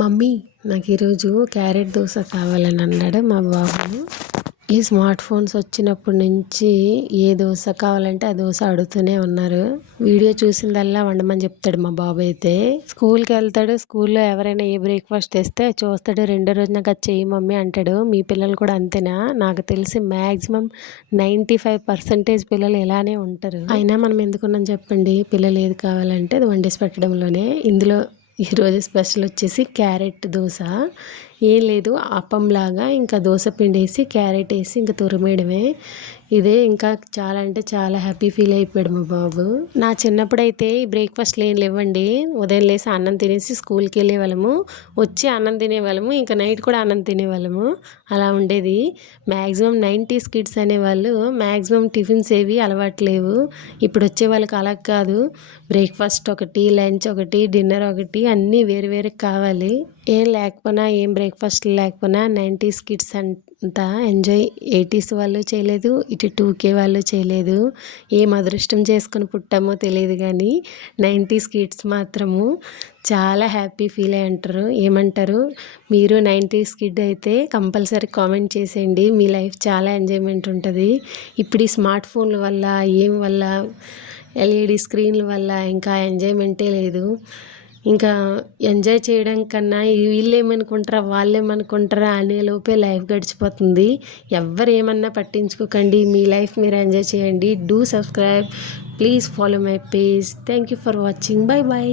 Mummy నాకు ఈరోజు carrot dosa కావాలని అన్నాడు మా బాబు. ఈ స్మార్ట్ ఫోన్స్ వచ్చినప్పటి నుంచి ఏ దోశ కావాలంటే ఆ దోశ అడుగుతూనే ఉన్నారు. వీడియో చూసిందల్లా వండమని చెప్తాడు మా బాబు. అయితే స్కూల్కి వెళ్తాడు, స్కూల్లో ఎవరైనా ఏ బ్రేక్ఫాస్ట్ తెస్తే చూస్తాడు, రెండో రోజు నాకు అది చెయ్యి మమ్మీ అంటాడు. మీ పిల్లలు కూడా అంతేనా? నాకు తెలిసి మ్యాక్సిమం 95% పిల్లలు ఇలానే ఉంటారు. అయినా మనం ఎందుకున్నాం చెప్పండి, పిల్లలు ఏది కావాలంటే అది వండేసి పెట్టడంలోనే. ఇందులో ఈరోజు స్పెషల్ వచ్చేసి క్యారెట్ దోశ. ఏం లేదు, అప్పంలాగా ఇంకా దోశ పిండి వేసి క్యారెట్ వేసి ఇంకా తురిమేయడమే. ఇదే ఇంకా చాలా అంటే చాలా హ్యాపీ ఫీల్ అయిపోయాడు మా బాబు. నా చిన్నప్పుడు అయితే ఈ బ్రేక్ఫాస్ట్లు ఏం లేవండి. ఉదయం లేసి అన్నం తినేసి స్కూల్కి వెళ్ళేవాళ్ళము, వచ్చి అన్నం తినేవాళ్ళము, ఇంకా నైట్ కూడా అన్నం తినేవాళ్ళము. అలా ఉండేది. మ్యాక్సిమం 90s కిడ్స్ అనేవాళ్ళు మ్యాక్సిమం టిఫిన్స్ ఏవి అలవాటు లేవు. ఇప్పుడు వచ్చే వాళ్ళకి అలా కాదు, బ్రేక్ఫాస్ట్ ఒకటి, లంచ్ ఒకటి, డిన్నర్ ఒకటి, అన్నీ వేరు వేరు కావాలి. ఏం లేకపోయినా, ఏం బ్రేక్ఫాస్ట్ లేకపోయినా 90s కిడ్స్ అంతా ఎంజాయ్ 80s వాళ్ళు చేయలేదు, ఇటు 2K వాళ్ళు చేయలేదు. ఏం అదృష్టం చేసుకొని పుట్టామో తెలియదు కానీ 90s కిడ్స్ మాత్రము చాలా హ్యాపీ ఫీల్ అయ్యి అంటారు. ఏమంటారు? మీరు 90s కిడ్ అయితే కంపల్సరీ కామెంట్ చేసేయండి. మీ లైఫ్ చాలా ఎంజాయ్మెంట్ ఉంటుంది. ఇప్పుడు ఈ స్మార్ట్ ఫోన్ల వల్ల ఏం వల్ల, LED స్క్రీన్ల వల్ల ఇంకా ఎంజాయ్మెంటే లేదు. ఇంకా ఎంజాయ్ చేయడం కన్నా వీళ్ళేమనుకుంటారా వాళ్ళేమనుకుంటారా అనే లోపే లైఫ్ గడిచిపోతుంది. ఎవ్వరు ఏమన్నా పట్టించుకోకండి, మీ లైఫ్ మీరు ఎంజాయ్ చేయండి. Do subscribe, please follow my page. Thank you for watching. Bye bye.